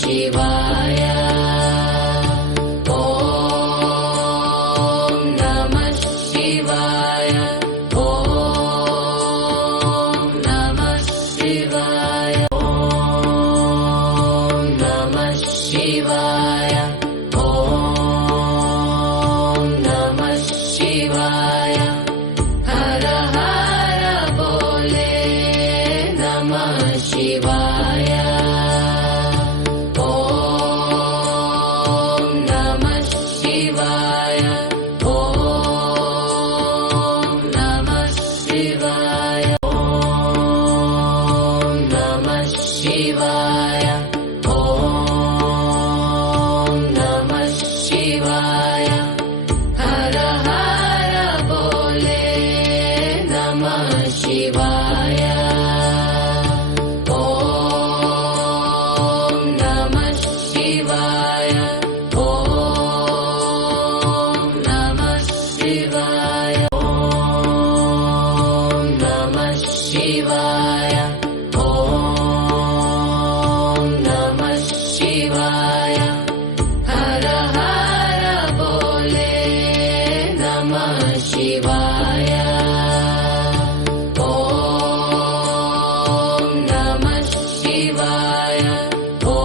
शिवाय। ॐ नमः शिवाय। ॐ नमः शिवाय। ॐ नमः शिवाय। ॐ नमः शिवाय। हर हर बोले नमः शिवाय। ॐ नमः शिवाय। ॐ नमः शिवाय। ॐ नमः शिवाय। ॐ नमः शिवाय। हर हर बोले नमः शिवाय। ॐ नमः शिवाय। ॐ नमः शिवाय। ॐ नमः शिवाय। ॐ नमः शिवाय। हर हर बोले नमः शिवाय। ॐ नमः शिवाय। ॐ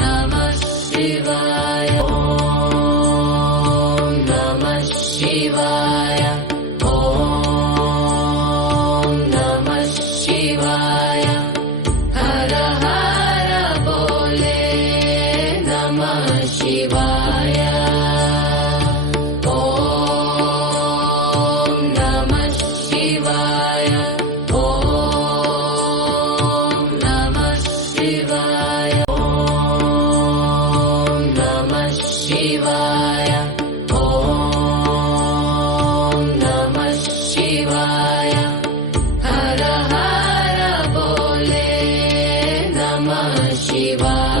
नमः शिवाय। ॐ नमः शिवाय। ॐ नमः शिवाय। हर हर बोले नमः शिवाय। ॐ नमः शिवाय। ॐ नमः शिवाय। ॐ नमः शिवाय। ॐ नमः शिवाय। हर हर बोले नमः शिवाय।